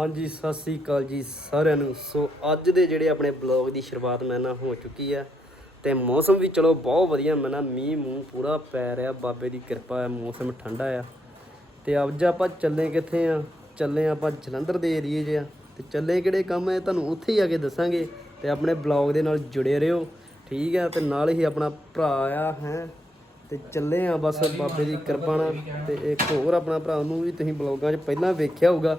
ਹਾਂਜੀ, ਸਤਿ ਸ੍ਰੀ ਅਕਾਲ ਜੀ ਸਾਰਿਆਂ ਨੂੰ। ਸੋ ਅੱਜ ਦੇ ਜਿਹੜੇ ਆਪਣੇ ਬਲੌਗ ਦੀ ਸ਼ੁਰੂਆਤ ਮੈਂ ਨਾ ਹੋ ਚੁੱਕੀ ਆ ਤੇ ਮੌਸਮ ਵੀ ਚਲੋ ਬਹੁਤ ਵਧੀਆ ਮੈਂ ਨਾ ਮੀਂਹ ਮੂੰਹ ਪੂਰਾ ਪੈ ਰਿਹਾ, ਬਾਬੇ ਦੀ ਕਿਰਪਾ ਹੈ ਮੌਸਮ ਠੰਡਾ ਆ। ਤੇ ਅੱਜ ਆਪਾਂ ਚੱਲੇ ਕਿੱਥੇ ਆ? ਚੱਲੇ ਆਪਾਂ ਜਲੰਧਰ ਦੇ ਏਰੀਏ 'ਚ ਆ। ਤੇ ਚੱਲੇ ਕਿਹੜੇ ਕੰਮ ਹੈ ਤੁਹਾਨੂੰ ਉੱਥੇ ਹੀ ਆ ਕੇ ਦੱਸਾਂਗੇ। ਤੇ ਆਪਣੇ ਬਲੌਗ ਦੇ ਨਾਲ ਜੁੜੇ ਰਹੋ, ਠੀਕ ਆ? ਤੇ ਨਾਲ ਹੀ ਆਪਣਾ ਭਰਾ ਆ, ਹੈ? ਤੇ ਚੱਲੇ ਆ ਬਸ ਬਾਬੇ ਦੀ ਕਿਰਪਾ ਨਾਲ। ਤੇ ਇੱਕ ਹੋਰ ਆਪਣਾ ਭਰਾ ਨੂੰ ਵੀ ਤੁਸੀਂ ਬਲੌਗਾਂ 'ਚ ਪਹਿਲਾਂ ਵੇਖਿਆ ਹੋਊਗਾ।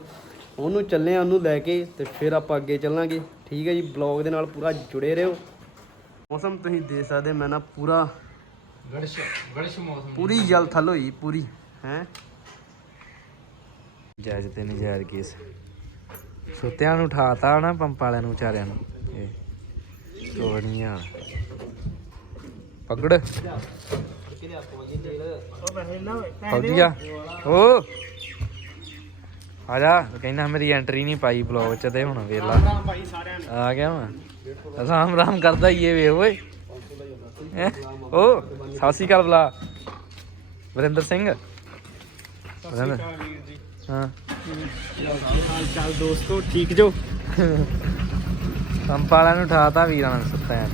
ਉਹਨੂੰ ਚੱਲੇ ਆ ਉਹਨੂੰ ਲੈ ਕੇ ਤੇ ਫਿਰ ਆਪਾਂ ਅੱਗੇ ਚੱਲਾਂਗੇ। ਠੀਕ ਹੈ ਜੀ ਬਲੌਗ ਦੇ ਨਾਲ ਪੂਰਾ ਜੁੜੇ ਰਹੋ। ਮੌਸਮ ਤੁਸੀਂ ਦੇਖ ਸਕਦੇ ਮੈਂ ਨਾ ਪੂਰਾ ਗੜਸ਼ ਗੜਸ਼ ਮੌਸਮ। ਪੂਰੀ ਜਲ ਥਲ ਹੋਈ ਪੂਰੀ ਹੈ। ਜਾਇਜ਼ ਤੇ ਨਜਾਇਜ਼ ਕੇਸ। ਸੁੱਤਿਆਂ ਨੂੰ ਉਠਾਤਾ ਨਾ ਪੰਪ ਵਾਲਿਆਂ ਨੂੰ ਵਿਚਾਰਿਆਂ ਨੂੰ। ਇਹ ਤੋੜੀਆਂ ਪਕੜ ਫੌਜੀਆ ਓ! ਆ ਜਾ ਕਹਿੰਦਾ ਮੇਰੀ ਐਂਟਰੀ ਨਹੀਂ ਪਾਈ ਬਲੌਗ ਚ ਤੇ ਹੁਣ ਵੇਲਾ। ਆ ਗਿਆ ਮੈਂ ਰਾਮ ਰਾਮ ਕਰਦਾ ਹੀ ਇਹ ਵੇ ਓਏ? ਓ ਸਤਿ ਸ਼੍ਰੀ ਅਕਾਲ ਬਲਾ ਵਰਿੰਦਰ ਸਿੰਘ। ਵਰਿੰਦਰ ਹਾਂ। ਹਾਲ ਚਾਲ ਦੋਸਤੋ ਠੀਕ ਜੋ? ਵਾਲਿਆਂ ਨੂੰ ਉਠਾਤਾ ਵੀਰਾਂ ਨੇ ਸੁੱਤਿਆਂ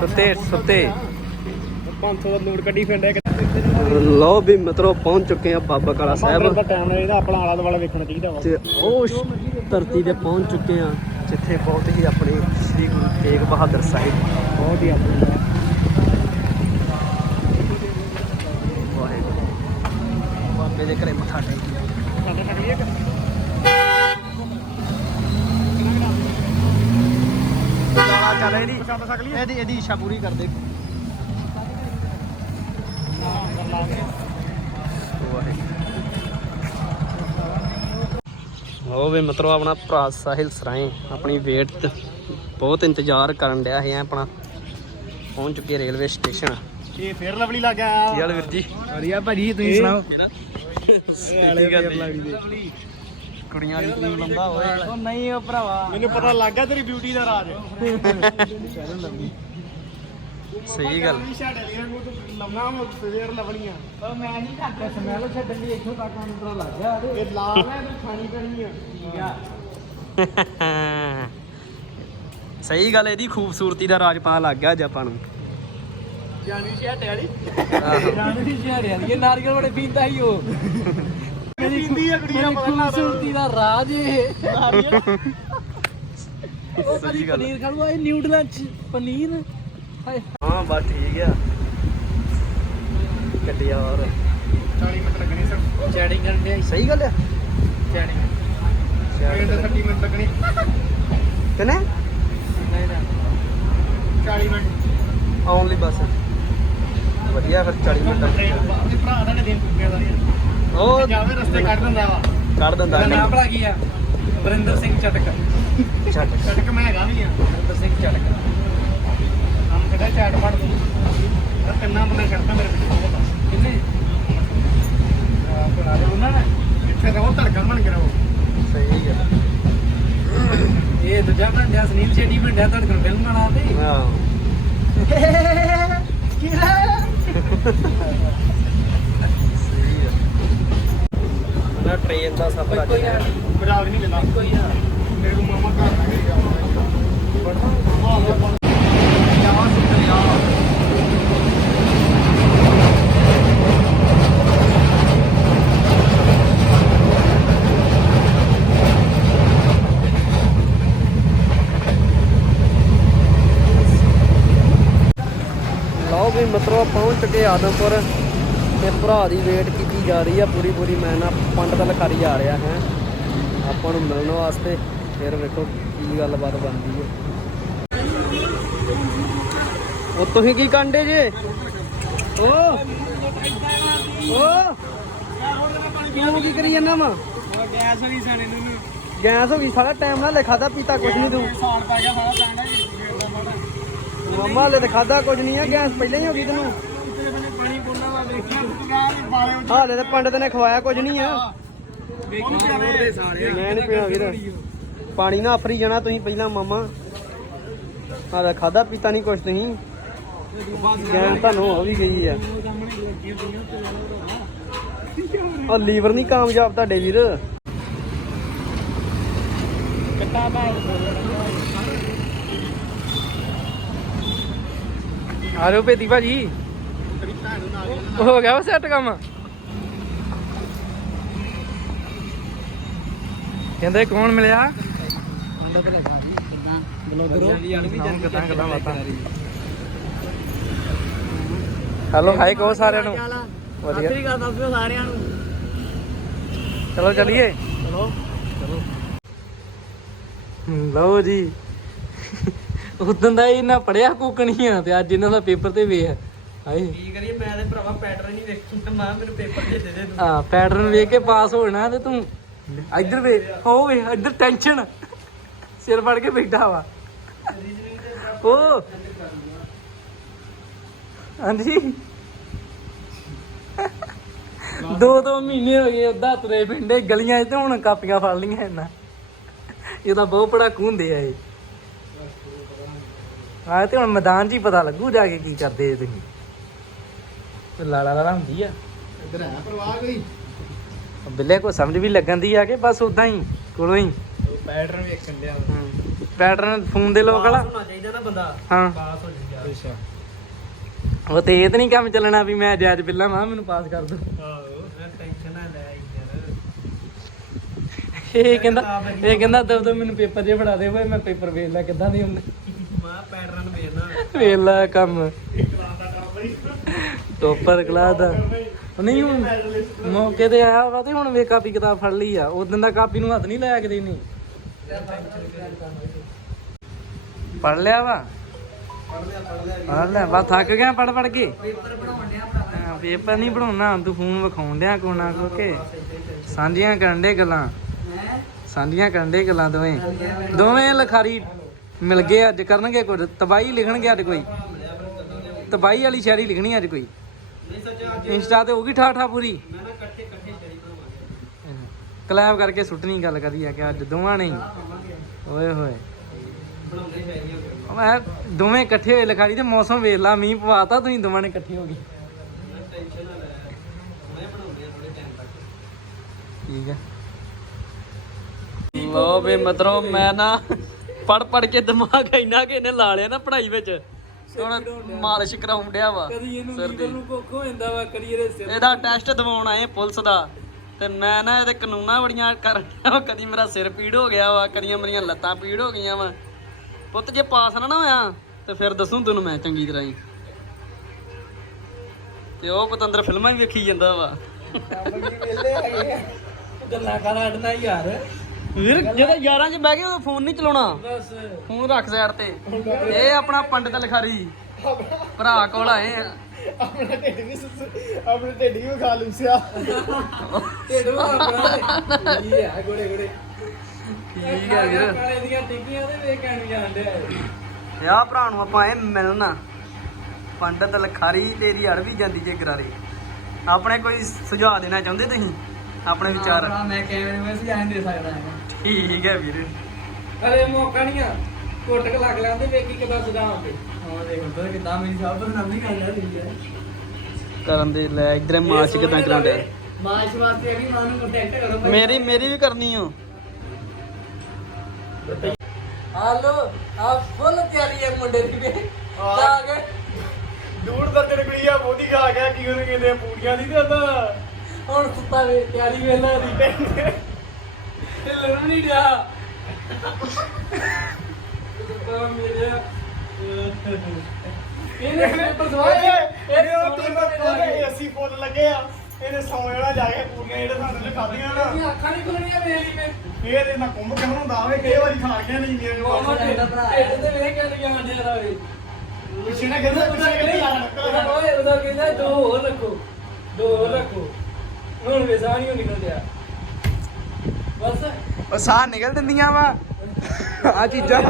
ਸੁੱਤੇ ਸੁੱਤੇ। 500 ਦਾ ਨੋਟ ਕੱਢੀ ਫਿਰਦਾ ਲਓ ਵੀ ਮਿੱਤਰੋ ਪਹੁੰਚ ਚੁੱਕੇ ਆ ਬਾਬਾ ਕਾਲਾ ਸਾਹਿਬ। ਦਾ ਟਾਈਮ ਇਹਦਾ ਆਪਣਾ ਆਲਾ ਦੁਆਲਾ ਵੇਖਣਾ ਚਾਹੀਦਾ ਵਾ। ਤੇ ਉਹ ਧਰਤੀ ਤੇ ਪਹੁੰਚ ਚੁੱਕੇ ਆ ਜਿੱਥੇ ਬਹੁਤ ਹੀ ਆਪਣੇ ਸ੍ਰੀ ਗੁਰੂ ਤੇਗ ਬਹਾਦਰ ਸਾਹਿਬ ਬਹੁਤ ਹੀ ਆਪਣੀ ਵਾਹਿਗੁਰੂ ਬਾਬੇ ਦੇ ਘਰੇ ਮੱਥਾ ਟੇਕ ਸਾਡੇ ਨਕਲੀ ਇੱਕ। ਲਾਲਾ ਚੱਲ ਇਹਦੀ। ਇਹਦੀ ਇਹਦੀ ਇੱਛਾ ਪੂਰੀ ਕਰ ਦੇ ਉਹ ਵੀ ਮਤਲਬ ਆਪਣਾ ਭਰਾ ਸਾਹਿਲ ਸਰਾਏ ਆਪਣੀ ਵੇਟ ਤੇ ਬਹੁਤ ਇੰਤਜ਼ਾਰ ਕਰਨ ਡਿਆ ਹੈ ਆਪਣਾ ਪਹੁੰਚ ਚੁੱਕੇ ਰੇਲਵੇ ਸਟੇਸ਼ਨ। ਇਹ ਫੇਰ ਲਵਲੀ ਲੱਗ ਗਿਆ? ਕੀ ਹਾਲ ਵੀਰ ਜੀ? ਵਧੀਆ ਭਾਜੀ ਤੁਸੀਂ ਸੁਣਾਓ? ਕੀ ਗੱਲ ਕੁੜੀਆਂ ਦੀ ਟੀਮ ਲੰਬਾ ਹੋਏ ਉਹ ਨਹੀਂ ਉਹ ਭਰਾਵਾ। ਮੈਨੂੰ ਪਤਾ ਲੱਗ ਗਿਆ ਤੇਰੀ ਬਿਊਟੀ ਦਾ ਰਾਜ। ਸਹੀ ਗੱਲ। ਵੀ ਛੱਡ ਲਿਆ ਮੂੰਹ ਤੋਂ ਲੰਮਾ ਮੋ ਫੇਰ ਲਵਲੀਆਂ ਪਰ ਮੈਂ ਨਹੀਂ ਕਰਦਾ ਸਮੈਲ ਛੱਡਣ ਦੀ ਇੱਥੋਂ ਤੱਕ ਮੈਨੂੰ ਪਤਾ ਲੱਗ ਗਿਆ ਇਹ ਲਾਲ ਹੈ ਤੂੰ ਖਾਣੀ ਪੈਣੀ ਆ। ਠੀਕ ਆ। ਸਹੀ ਗੱਲ ਇਹਦੀ ਖੂਬਸੂਰਤੀ ਦਾ ਰਾਜ ਪਤਾ ਲੱਗ ਗਿਆ ਅੱਜ ਆਪਾਂ ਨੂੰ। ਜਾਨੀ ਛੱਡੇ ਵਾਲੀ। ਆਹੋ। ਜਾਨੀ ਛੱਡੇ ਵਾਲੀ ਇਹ ਨਾਰੀਅਲ ਬੜੇ ਪੀਂਦਾ ਹੀ ਉਹ। ਪੀਂਦੀ ਆ ਕੁੜੀ ਦਾ ਖੂਬਸੂਰਤੀ ਦਾ ਰਾਜ ਇਹ। ਨਾਰੀਅਲ। ਉਹ ਕਦੀ ਪਨੀਰ ਖਾਲੂਗਾ ਇਹ ਨਿਊਡਲਾਂ ਚ ਪਨੀਰ। ਹਾਏ। ਹਾਂ ਬਸ ਠੀਕ ਆ। ਕੱਢਿਆ ਹੋਰ 40 ਮਿੰਟ ਲੱਗਣੇ ਸਰ। ਚੈਟਿੰਗ ਕਰਨ ਦੇ ਸਹੀ ਗੱਲ ਆ। ਚੈਟਿੰਗ ਤਾਂ 30 ਮਿੰਟ ਲੱਗਣੇ। ਕਿਨੇ? ਨਹੀਂ ਨਾ 40 ਮਿੰਟ। ਆਉਣ ਲਈ ਬਸ। ਵਧੀਆ ਫਿਰ 40 ਮਿੰਟ ਆਪਣੇ ਭਰਾ ਦਾ ਨੇ ਦਿਨ ਚੁੱਕਿਆ ਦਾ ਉਹ ਜਾਵੇ ਰਸਤੇ ਕੱਢ ਦਿੰਦਾ ਵਾ। ਕੱਢ ਦਿੰਦਾ ਨਾਮ ਭਲਾ ਕੀ ਆ? ਵਰਿੰਦਰ ਸਿੰਘ ਚਟਕ। ਛੱਡ ਚਟਕ ਮੈਂ ਹੈਗਾ ਵੀ ਆ। ਵਰਿੰਦਰ ਸਿੰਘ ਚਟਕ। ਨਾਮ ਕਿਹੜਾ? ਚੈਟ ਪੜ ਦੂੰ। ਕਿੰਨਾ ਬੰਦਾ ਛੱਡਦਾ ਮੇਰੇ ਪਿੱਛੇ। ਬਣਾ ਦੇ ਉਹਨਾਂ ਨੇ ਇੱਥੇ ਰਹੋ ਧੜਕਣ ਬਣ ਕੇ ਰਹੋ। ਸਹੀ ਗੱਲ ਇਹ ਦੂਜਾ ਬੰਦਿਆ ਸੁਨੀਲ ਸ਼ੈਟੀ ਬੰਦਿਆ ਧੜਕਣ ਫਿਲਮ ਬਣਾ ਤੇ ਹਾਂ ਕੀ ਹੈ ਨਾ ਟ੍ਰੇਨ ਦਾ ਸਫ਼ਰ ਅੱਜ ਹੈ ਬਰਾਬਰ ਨਹੀਂ ਲੈਂਦਾ ਕੋਈ ਆ। ਮੇਰੇ ਕੋ ਮਾਮਾ ਘਰ ਆ ਗਿਆ। ਲਓ ਵੀ ਮਿੱਤਰੋ ਪਹੁੰਚ ਚੁੱਕੇ ਆਦਮਪੁਰ ਤੇ ਭਰਾ ਦੀ ਵੇਟ ਕੀਤੀ ਜਾ ਰਹੀ ਆ ਪੂਰੀ ਪੂਰੀ ਮੈਂ ਨਾ ਪੰਡਤ ਲਖਾਰੀ ਆ ਰਿਹਾ ਹੈ। ਆਪਾਂ ਨੂੰ ਮਿਲਣ ਵਾਸਤੇ ਫਿਰ ਵੇਖੋ ਕੀ ਗੱਲਬਾਤ ਬਣਦੀ ਹੈ ਉਹ ਤੁਸੀਂ ਕੀ ਕਾਂਡੇ ਜੇ? ਓ! ਓ! ਕਿਉਂ ਕੀ ਕਰੀ ਜਾਂਦਾ ਵਾ? ਗੈਸ ਵਾਲੀ ਸਾਨੇ ਨੂੰ। ਗੈਸ ਹੋ ਗਈ ਸਾਰਾ ਟਾਈਮ ਨਾਲ ਖਾਦਾ ਪੀਤਾ ਕੁਝ ਨਹੀਂ ਤੂੰ। ਸਾਲ ਪੈ ਗਿਆ ਸਾਰਾ ਟਾਂਡਾ ਮਾਮਾ ਹਲੇ ਤੇ ਖਾਦਾ ਕੁਝ ਨਹੀਂ ਆ, ਗੈਸ ਪਹਿਲਾਂ ਹੀ ਹੋ ਗਈ ਤੈਨੂੰ। ਪਾਣੀ ਪੋਣਾ ਵਾ ਦੇਖੀ ਹਾਲੇ ਤੇ ਪੰਡਤ ਨੇ ਖਵਾਇਆ ਕੁਝ ਨਹੀਂ ਆ। ਮੈਂ ਨਹੀਂ ਪੀਣਾ ਵੀਰ। ਪਾਣੀ ਨਾ ਆਫਰੀ ਜਾਣਾ ਤੁਸੀਂ ਪਹਿਲਾਂ ਮਾਮਾ। ਆਹ ਖਾਦਾ ਪੀਤਾ ਨਹੀਂ ਕੁਛ ਤੁਸੀਂ। ਗੈਨ ਤੁਹਾਨੂੰ ਹੋ ਵੀ ਗਈ ਆ। ਉਹ ਲੀਵਰ ਨਹੀਂ ਕਾਮਯਾਬ ਤੁਹਾਡੇ ਵੀਰ। ਦਿੱਤਾ ਮੈਂ ਆ ਰਹੇ ਭੇਦੀ ਭਾਜੀ। ਹੋ ਗਿਆ ਵਾ ਸੈੱਟ ਕੰਮ। ਕਹਿੰਦੇ ਕੌਣ ਮਿਲਿਆ? ਸੁਣਾਓ ਕਿੱਦਾਂ ਗੱਲਾਂ ਬਾਤਾਂ ਹੈਲੋ ਹਾਈ ਕਹੋ ਸਾਰਿਆਂ ਨੂੰ। ਵਧੀਆ। ਸ੍ਰੀ ਅਕਾਲ ਦੱਸਿਓ ਸਾਰਿਆਂ ਨੂੰ ਚਲੋ ਚਲੀਏ। ਚਲੋ। ਲਓ ਜੀ। ਉਦੋਂ ਦਾ ਇਹਨਾਂ ਪੜਿਆ ਕੁਕਣੀਆਂ ਤੇ ਅੱਜ ਇਹਨਾਂ ਦਾ ਪੇਪਰ ਤੇ ਵੇਖ ਹਾਏ। ਕੀ ਕਰੀਏ ਮੈਂ ਤੇ ਭਰਾਵਾ ਪੈਟਰਨ ਹੀ ਵੇਖੀ ਤੇ ਮੈਂ ਮੈਨੂੰ ਪੇਪਰ ਦੇ ਦੇ ਦੇ ਆ ਪੈਟਰਨ ਵੇਖ ਕੇ ਪਾਸ ਹੋਣਾ ਤੇ ਤੂੰ। ਇੱਧਰ ਵੇ ਹੋ ਵੇ ਇੱਧਰ ਟੈਨਸ਼ਨ ਸਿਰ ਫੜ ਕੇ ਬੈਠਾ ਵਾ। ਓ। ਹਾਂਜੀ। ਦੋ ਦੋ ਮਹੀਨੇ ਹੋ ਗਏ ਉਦਾਂ ਤੁਰੇ ਪਿੰਡੇ ਗਲੀਆਂ 'ਚ ਤੇ ਹੁਣ ਕਾਪੀਆਂ ਫੜ ਲਈਆਂ ਇਹਨਾਂ। ਇਹ ਤਾਂ ਬਹੁਤ ਪੜਾਕੂ ਹੁੰਦੇ ਆ ਇਹ। ਆ ਤੇ ਹੁਣ ਮੈਦਾਨ 'ਚ ਹੀ ਪਤਾ ਲੱਗੂ ਜਾ ਕੇ ਕੀ ਕਰਦੇ ਜੇ ਤੁਸੀਂ। ਤੇ ਲਾਲਾ ਲਾਲਾ ਹੁੰਦੀ ਆ। ਇੱਧਰ ਹੈ ਪਰਵਾਹ ਕੋਈ? ਬਿੱਲੇ ਕੋ ਸਮਝ ਵੀ ਲੱਗਣ ਦੀ ਆ ਕਿ ਬਸ ਉਦਾਂ ਹੀ ਕੋਲੋਂ ਹੀ। ਪੈਟਰਨ ਵੇਖਣ ਲਿਆ ਪੈਟਰਨ ਫੋਨ ਦੇ ਲੋਕ ਵਾਲਾ। ਹੋਣਾ ਚਾਹੀਦਾ ਨਾ ਬੰਦਾ। ਹਾਂ। ਪਾਸ ਹੋ ਜਾਊਗਾ ਅੱਛਾ। ਉਹ ਤੇ ਇਹ ਤਾਂ ਨਹੀਂ ਕੰਮ ਚੱਲਣਾ ਵੀ ਮੈਂ ਜੈਜ ਬਿੱਲਾ ਮਾਂ ਮੈਨੂੰ ਪਾਸ ਕਰ ਦੋ। ਆਹੋ ਮੈਂ ਟੈਨਸ਼ਨ ਨਾ ਲੈ ਯਾਰ। ਇਹ ਕਹਿੰਦਾ ਇਹ ਕਹਿੰਦਾ ਦੋ ਦੋ ਮੈਨੂੰ ਪੇਪਰ ਜੇ ਫੜਾ ਦੇ ਓਏ ਮੈਂ ਪੇਪਰ ਵੇਖ ਲੈ ਕਿੱਦਾਂ ਦੇ ਹੁੰਦੇ। ਪੈਟਰਨ ਵੇਖਣਾ ਵੇਖ ਲੈ ਕੰਮ। ਟੋਪਰ ਕਲਾਸ ਦਾ। ਨਹੀਂ ਹੁਣ ਮੌਕੇ ਤੇ ਆਇਆ ਵਾ ਤੇ ਹੁਣ ਵੇ ਕਾਪੀ ਕਿਤਾਬ ਫੜ ਲਈ ਆ। ਉਦੋਂ ਦਾ ਕਾਪੀ ਨੂੰ ਹੱਥ ਨਹੀਂ ਲਾਇਆ ਕਿਤੇ ਨਹੀਂ ਪੜ ਲਿਆ ਵਾ? ਪੜ ਲਿਆ ਬਸ ਥੱਕ ਗਿਆ ਪੜ ਪੜ ਕੇ? ਪੇਪਰ ਨਹੀਂ ਬਣਾਉਣਾ ਤੂੰ ਫੋਨ ਵਿਖਾਉਣ ਡਿਆ ਕੋਨਾ ਕੋ ਕੇ। ਸਾਂਝੀਆਂ ਕਰਨ ਦੇ ਗੱਲਾਂ। ਸਾਂਝੀਆਂ ਕਰਨ ਦੇ ਗੱਲਾਂ ਦੋਵੇਂ। ਦੋਵੇਂ ਲਖਾਰੀ ਮਿਲ ਗਏ ਅੱਜ ਕਰਨਗੇ ਕੁਝ ਤਬਾਈ ਲਿਖਣਗੇ ਅੱਜ ਕੋਈ? ਤਬਾਈ ਵਾਲੀ ਸ਼ਾਇਰੀ ਲਿਖਣੀ ਅੱਜ ਕੋਈ? ਇੰਸਟਾ ਤੇ ਹੋਗੀ ਠਾ ਪੂਰੀ? ਇਕੱਠੇ ਕਲੈਬ ਕਰਕੇ ਸੁੱਟਣੀ ਗੱਲ ਕਰੀ ਆ ਕਿ ਅੱਜ ਦੋਵਾਂ ਨੇ ਓਏ ਹੋਏ। ਮੈਂ ਦੋਵੇਂ ਇਕੱਠੇ ਹੋਏ ਲਿਖਾਰੀ ਤੇ ਮੌਸਮ ਵੇਖ ਲਾ, ਮੀਂਹ ਪਵਾਤਾ ਤੁਸੀਂ ਦੋਵਾਂ ਨੇ ਇਕੱਠੇ ਹੋ ਗਏ ਠੀਕ ਹੈ ਲੋ ਵੀ ਮਤਰੋ, ਮੈਂ ਨਾ ਪੜ ਪੜ ਕੇ ਦਿਮਾਗ ਇੰਨਾ ਕਿ ਇਹਨੇ ਲਾ ਲਿਆ ਨਾ ਪੜ੍ਹਾਈ ਵਿੱਚ। ਹੁਣ ਮਾਲਿਸ਼ ਕਰਾਉਣ ਡਿਆ ਵਾ ਕਦੀ ਇਹਨੂੰ ਸਿਰ ਲੀਵਰ ਦੀ। ਨੂੰ ਕੁੱਖ ਹੋ ਜਾਂਦਾ ਵਾ ਕਦੀ ਇਹਦੇ ਸਿਰ ਇਹਦਾ ਟੈਸਟ ਦਿਵਾਉਣ ਆਏ ਪੁਲਿਸ ਦਾ। ਤੇ ਮੈਂ ਨਾ ਇਹਦੇ ਕਾਨੂੰਨਾਂ ਬੜੀਆਂ ਕਰ ਵਾ ਕਦੀ ਮੇਰਾ ਸਿਰ ਪੀੜ ਹੋ ਗਿਆ ਵਾ ਕਦੀਆਂ ਮੇਰੀਆਂ ਲੱਤਾਂ ਪੀੜ ਹੋ ਗਈਆਂ ਵਾ। ਪੁੱਤ ਜੇ ਪਾਸ ਨਾ ਨਾ ਹੋਇਆ ਤੇ ਫਿਰ ਦੱਸੂ ਤੈਨੂੰ ਮੈਂ ਚੰਗੀ ਤਰ੍ਹਾਂ ਹੀ। ਤੇ ਉਹ ਪਤੰਦਰ ਫਿਲਮਾਂ ਹੀ ਵੇਖੀ ਜਾਂਦਾ ਵਾ। ਗੱਲਾਂ ਕਰ ਅੜਨਾ ਯਾਰ। ਵੀਰ ਜਦੋਂ ਯਾਰਾਂ 'ਚ ਬਹਿ ਕੇ ਉਹ ਫੋਨ ਨਹੀਂ ਚਲਾਉਣਾ। ਬਸ ਫੋਨ ਰੱਖ ਸਾਈਡ ਤੇ। ਇਹ ਆਪਣਾ ਪੰਡਤ ਲਿਖਾਰੀ। ਭਰਾ ਕੋਲ ਆਏ ਆ। ਆਪਣਾ ਢਿੱਡ ਵੀ ਸੁੱਸ- ਆਪਣੇ ਢਿੱਡ ਵੀ ਖਾ ਲੂਸਿਆ ਢਿੱਡ ਵਾ ਆਪਣਾ ਇਹ ਹੈ ਗੋੜੇ ਗੋੜੇ ਠੀਕ ਹੈ ਵੀਰ। ਕਾਲੇ ਦੀਆਂ ਟਿੱਕੀਆਂ ਤੇ ਵੇਖ ਕੇ ਨਹੀਂ ਜਾਣ ਡਿਆ ਆ ਭਰਾ ਨੂੰ ਆਪਾਂ ਇਹ ਮਿਲਣਾ ਪੰਡਤ ਲਖਾਰੀ ਤੇਰੀ ਅੜ ਵੀ ਜਾਂਦੀ ਜੇ ਗਰਾਰੇ ਆਪਣੇ ਕੋਈ ਸੁਝਾਅ ਦੇਣਾ ਚਾਹੁੰਦੇ ਤੁਸੀਂ? ਆਪਣੇ ਵਿਚਾਰ। ਮੈਂ ਕੈਮਰੇ ਵਿੱਚ ਹੀ ਆਂ ਦੇ ਸਕਦਾ ਹਾਂ ਠੀਕ ਹੈ ਵੀਰ। ਅਰੇ ਮੌਕਾ ਨਹੀਂ ਆ। ਘੁੱਟ ਕੇ ਲੱਗ ਲੈਂਦੇ ਵੇਖੀ ਕਿਦਾਂ ਸੁਧਾਰਾਂ ਤੇ ਹਾਂ ਦੇਖ ਹੁੰਦਾ ਕਿਦਾਂ ਮੇਰੀ ਸਭ ਪਰ ਨਾਮ ਨਹੀਂ ਕਰਦਾ ਰਹੀ ਹੈ। ਕਰਨ ਦੇ ਲੈ ਇਧਰ ਮਾਰਚ ਕਿਦਾਂ ਕਰਾਉਂਦੇ ਮਾਰਚ ਵਾਸਤੇ ਵੀ ਮਾਂ ਨੂੰ ਕੰਟੈਕਟ ਕਰੋ ਭਾਈ। ਮੇਰੀ ਮੇਰੀ ਵੀ ਕਰਨੀ ਓ ਹਾਲੋ ਆ ਫੁੱਲ ਤਿਆਰੀ ਹੈ ਮੁੰਡੇ ਦੀ ਵੇ। ਆ ਗਏ ਦੂੜ ਦਰਜਨ ਕੁੜੀਆ ਬੋਦੀ ਖਾ ਗਿਆ ਕੀ ਉਹਨੂੰ ਕਹਿੰਦੇ ਆ ਪੂੜੀਆਂ ਦੀ ਤੇ ਹੁਣ ਸੁੱਤਾ ਵੇ ਤਿਆਰੀ ਵੇਲਾ ਦੀ ਹਿੱਲਣ ਨਹੀਂ ਡਿਆ ਤਾਂ ਮੇਰੇ ਇਹਨੇ ਪੇਪਰ ਦਵਾਏ ਇਹ ਉਹ ਤੀਨ ਕੋਲ ਏਸੀ ਫੁੱਲ ਲੱਗੇ ਆ। ਇਹਨੇ ਸੌਂ ਜਾਣਾ ਜਾ ਕੇ ਪੂੜੀਆਂ ਜਿਹੜੇ ਸਾਨੂੰ ਨੇ ਖਾਧੀਆਂ ਨਾ। ਇਹ ਅੱਖਾਂ ਨਹੀਂ ਖੁੱਲਣੀਆਂ ਮੇਰੀ ਮੇ ਇਹ ਦੇ ਨਾ ਕੁੰਭ ਕਿਉਂ ਹੁੰਦਾ ਵੇ? ਕਈ ਵਾਰੀ ਖਾ ਗਿਆ ਨਹੀਂ ਨੀਆਂ ਨੂੰ ਮਾਮਾ ਢਿੱਡ ਢਿੱਡ ਤੇ ਵੇਖ ਕੇ ਨਹੀਂ ਆਂਦੇ ਦਾ ਵੇ ਪਿੱਛੇ ਨਾ ਕਹਿੰਦਾ ਪਿੱਛੇ ਕਿੱਥੇ ਆ ਉਹਦਾ ਓਏ ਉਹਦਾ ਕਹਿੰਦਾ ਦੋ ਹੋਰ ਰੱਖੋ। ਦੋ ਹੋਰ ਰੱਖੋ। ਹੁਣ ਵੇ ਸਾਹ ਨਹੀਂ ਨਿਕਲ ਗਿਆ ਬਸ। ਉਹ ਸਾਹ ਨਿਕਲ ਦਿੰਦੀਆਂ ਵਾ। ਆ ਚੀਜ਼ਾਂ।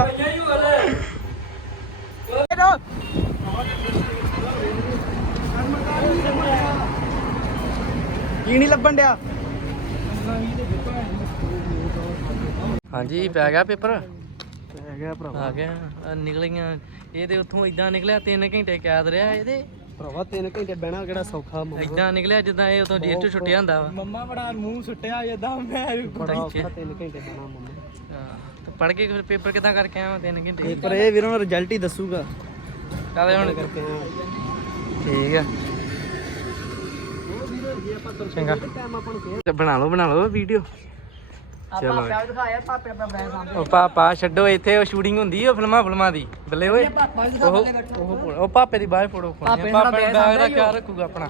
ਕੀ ਨਹੀਂ ਲੱਭਣ ਡਿਆ? ਹਾਂਜੀ ਪੈ ਗਿਆ ਪੇਪਰ? ਪੈ ਗਿਆ ਭਰਾ ਆ ਗਿਆ। ਆਹ ਨਿਕਲ ਗਈਆਂ ਇਹ ਤੇ ਉੱਥੋਂ ਇਦਾਂ ਨਿਕਲਿਆ 3 ਘੰਟੇ ਕੈਦ ਰਿਹਾ ਇਹਦੇ। ਭਰਾਵਾ 3 ਘੰਟੇ ਬਹਿਣਾ ਕਿਹੜਾ ਸੌਖਾ ਮੰਮਾ। ਇਦਾਂ ਨਿਕਲਿਆ ਜਿੱਦਾਂ ਇਹ ਉਦੋਂ ਤੋਂ ਛੁੱਟਿਆ ਹੁੰਦਾ ਵਾ। ਮੰਮਾ ਬੜਾ ਮੂੰਹ ਸੁੱਟਿਆ ਜਦਾਂ ਮੈਂ ਬੜਾ ਔਖਾ 3 ਘੰਟੇ ਬਹਿਣਾ ਮੰਮਾ। ਤੇ ਪੜ ਕੇ ਫਿਰ ਪੇਪਰ ਕਿਦਾਂ ਕਰਕੇ ਆਇਆ ਤਿੰਨ ਘੰਟੇ? ਪੇਪਰ ਇਹ ਵੀਰੋਂ ਰਿਜ਼ਲਟ ਹੀ ਦੱਸੂਗਾ। ਚੱਲ ਹੁਣ? ਕਰਕੇ ਠੀਕ ਆ। ਚੰਗਾ। ਟਾਈਮ ਆਪਾਂ ਨੂੰ ਫੇਰ ਤੇ ਬਣਾ ਲਓ ਬਣਾ ਲਓ ਵੀਡੀਓ। ਚਲੋ ਪਾਪਾ ਦਿਖਾਇਆ ਪਾਪੇ ਆਪਣਾ ਬੈਗ ਸਾਹਮਣੇ ਉਹ ਪਾਪਾ ਛੱਡੋ ਇੱਥੇ ਉਹ ਸ਼ੂਟਿੰਗ ਹੁੰਦੀ ਹੈ ਫਿਲਮਾਂ ਫਿਲਮਾਂ ਦੀ। ਬੱਲੇ ਓਏ। ਪਾਪਾ ਉਹ ਉਹ ਫੋਟੋ- ਉਹ ਪਾਪੇ ਦੀ ਬਾਹਰ ਫੋਟੋ ਪਾਪੇ ਪਾਪੇ ਦਾ ਦਾ ਬੈਗ ਬੈਗ ਦਾ ਖਿਆਲ ਰੱਖੂਗਾ ਆਪਣਾ।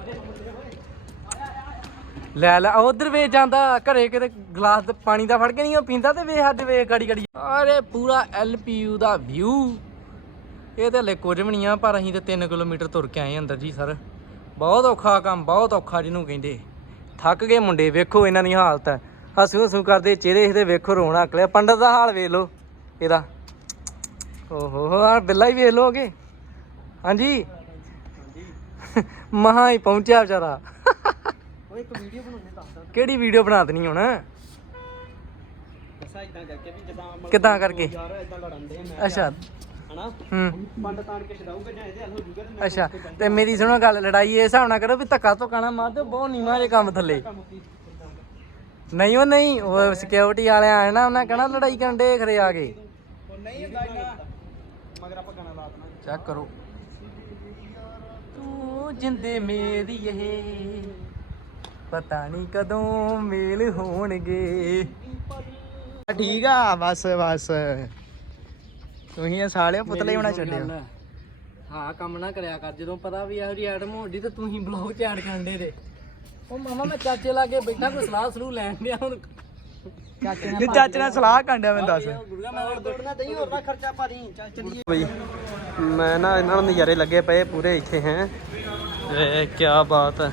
ਲੈ ਲੈ ਉਧਰ ਵੇ ਜਾਂਦਾ ਘਰੇ ਕਿਤੇ ਗਲਾਸ ਦਾ ਪਾਣੀ ਦਾ ਫੜ ਕੇ ਨਹੀਂ ਉਹ ਪੀਂਦਾ ਤੇ ਵੇ ਹੱਦ ਵੇ ਗਾੜੀ ਗਾੜੀ। ਅਰੇ ਪੂਰਾ ਐਲਪੀਯੂ ਦਾ ਵਿਊ ਇਹ ਤੇ ਹਲੇ ਕੁਝ ਵੀ ਨਹੀਂ ਆ ਪਰ ਅਸੀਂ ਤੇ 3 ਕਿਲੋਮੀਟਰ ਤੁਰ ਕੇ ਆਏ ਅੰਦਰ ਜੀ ਸਰ। ਬਹੁਤ ਔਖਾ ਕੰਮ ਬਹੁਤ ਔਖਾ ਜਿਹਨੂੰ ਕਹਿੰਦੇ। ਥੱਕ ਗਏ ਮੁੰਡੇ ਵੇਖੋ ਇਹਨਾਂ ਦੀ ਹਾਲਤ। ਹੈ ਹੱਸੂ ਹੱਸੂ ਕਰਦੇ ਚਿਹਰੇ ਇਹਦੇ ਵੇਖੋ ਰੋਣਾ ਅਕਲਿਆ ਪੰਡਤ ਦਾ ਹਾਲ ਵੇਖ ਲਓ ਇਹਦਾ। ਓਹੋ ਹੋ ਆ ਬਿੱਲਾ ਹੀ ਵੇਖ ਲੋਗੇ ਹਾਂਜੀ। ਮਹਾ ਹੀ ਪਹੁੰਚਿਆ ਵਿਚਾਰਾ। ਉਹ ਇੱਕ ਵੀਡੀਓ ਬਣਾਉਣੇ ਦੱਸਦਾ ਕਿਹੜੀ ਵੀਡੀਓ ਬਣਾ ਦੇਣੀ ਹੁਣ? ਦੱਸਾਂ ਇਦਾਂ ਕਰਕੇ ਵੀ ਜਦਾਂ ਮਤਲਬ ਕਿੱਦਾਂ ਕਰਕੇ? ਯਾਰ ਇਦਾਂ ਲੜਨਦੇ ਆ ਮੈਂ ਅੱਛਾ। ਹਨਾ? ਹੂੰ। ਪੰਡ ਤਾਣ ਕੇ ਛਡਾਊਗਾ ਜਾਂ ਇਹਦੇ ਹੱਲ ਹੋ ਜੂਗਾ ਤੇ ਅੱਛਾ ਤੇ ਮੇਰੀ ਸੁਣੋ ਗੱਲ ਲੜਾਈ ਇਹ ਹਿਸਾਬ ਨਾਲ ਕਰੋ ਵੀ ਧੱਕਾ ਧੋਕਾ ਨਾ ਮਾਰ ਦਿਓ ਬਹੁਤ ਨੀਵਾਂ ਜੇ ਕੰਮ ਥੱਲੇ। ਨਹੀਂ ਉਹ ਨਹੀਂ ਉਹ ਸਿਕਿਉਰਿਟੀ ਵਾਲਿਆਂ ਆਏ ਨਾ ਉਹਨਾਂ ਕਹਿਣਾ ਲੜਾਈ ਕਰਨ ਦੇ ਖਰੇ ਆ ਗਏ ਉਹ ਨਹੀਂ ਹੁੰਦਾ ਇੰਨਾ ਮਗਰ ਆਪਾਂ ਗਾਣਾ ਲਾ ਦੇਣਾ ਚੈੱਕ ਕਰੋ। ਤੂੰ ਜਿੰਦੇ ਮੇਰੀ ਇਹ ਪਤਾ ਨਹੀਂ ਕਦੋਂ ਮੇਲ ਹੋਣਗੇ। ਠੀਕ ਆ ਬਸ ਬਸ। ਤੁਸੀਂ ਇਹ ਸਾਲੇ ਪੁਤਲੇ ਹੋਣਾ ਛੱਡਿਓ। ਹਾਂ ਕੰਮ ਨਾ ਕਰਿਆ ਕਰ ਜਦੋਂ ਪਤਾ ਵੀ ਇਹੋ ਜਿਹੀ ਐਡਮ ਹੋਣੀ ਤੇ ਤੂੰ ਹੀ ਬਲੌਗ ਚ ਐਡ ਕਰਨ ਦੇ ਦੇ ਉਹ ਮਾਮਾ ਮੈਂ ਚਾਚੇ ਲਾਗੇ ਬੈਠਾ ਕੋਈ ਸਲਾਹ ਸਲੂਹ ਲੈਣ ਡਿਆ ਹੁਣ। ਚਾਚੇ ਜੇ ਚਾਚੇ ਨਾਲ ਸਲਾਹ ਕਾਂਡਿਆ ਮੈਨੂੰ ਦੱਸ। ਗੁਰਗਾ ਮੈਂ ਦੋੜਨਾ ਦਈ ਹੋਰ ਨਾ ਖਰਚਾ ਭਾਰੀ। ਚੱਲ ਚਲੀਏ। ਬਈ ਮੈਂ ਨਾ ਇਹਨਾਂ ਨੂੰ ਨਜ਼ਾਰੇ ਲੱਗੇ ਪਏ ਪੂਰੇ ਇੱਥੇ ਹੈ। ਏ ਕੀ ਬਾਤ ਹੈ।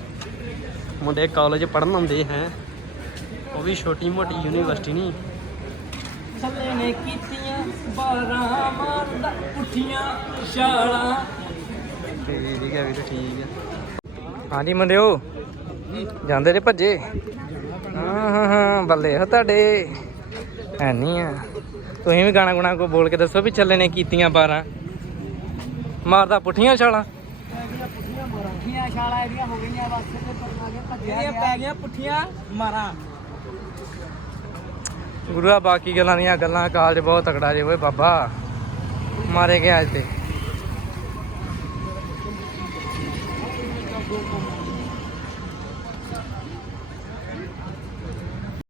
ਮੁੰਡੇ ਕਾਲਜ ਪੜਨ ਆਉਂਦੇ ਹੈ। ਉਹ ਵੀ ਛੋਟੀ ਮੋਟੀ ਯੂਨੀਵਰਸਿਟੀ ਨਹੀਂ ਥੱਲੇ ਨੇ ਕੀਤੀਆਂ ਬਾਰਾਂ ਮਾਰਦਾ ਪੁੱਠੀਆਂ ਛਾਲਾਂ। ਠੀਕ ਹੈ ਵੀਰ ਠੀਕ ਹੈ। ਹਾਂਜੀ ਮੁੰਡਿਓ। ਜਾਂਦੇ ਜੇ ਭੱਜੇ? ਹਾਂ ਹਾਂ ਹਾਂ ਬੱਲੇ ਹੋ ਤੁਹਾਡੇ। ਐ ਨਹੀਂ ਆ। ਤੁਸੀਂ ਵੀ ਗਾਣਾ ਗੁਣਾ ਕੋ ਬੋਲ ਕੇ ਦੱਸੋ ਵੀ ਚੱਲੇ ਨੇ ਕੀਤੀਆਂ 12 ਮਾਰਦਾ ਪੁੱਠੀਆਂ ਛਾਲਾਂ। ਪੁੱਠੀਆਂ ਛਾਲਾ ਇਹਦੀਆਂ ਹੋ ਗਈਆਂ ਬਸ ਤੇ ਪਰ ਆਗੇ ਭੱਜਿਆ ਪੈ ਗਈਆਂ ਪੁੱਠੀਆਂ ਮਾਰਾਂ। ਗੁਰੂਆ ਬਾਕੀ ਗੱਲਾਂ ਦੀਆਂ ਗੱਲਾਂ ਕਾਲਜ ਬਹੁਤ ਤਕੜਾ ਜੇ ਓਏ ਬਾਬਾ। ਮਾਰੇ ਗਿਆ ਅੱਜ ਤੇ।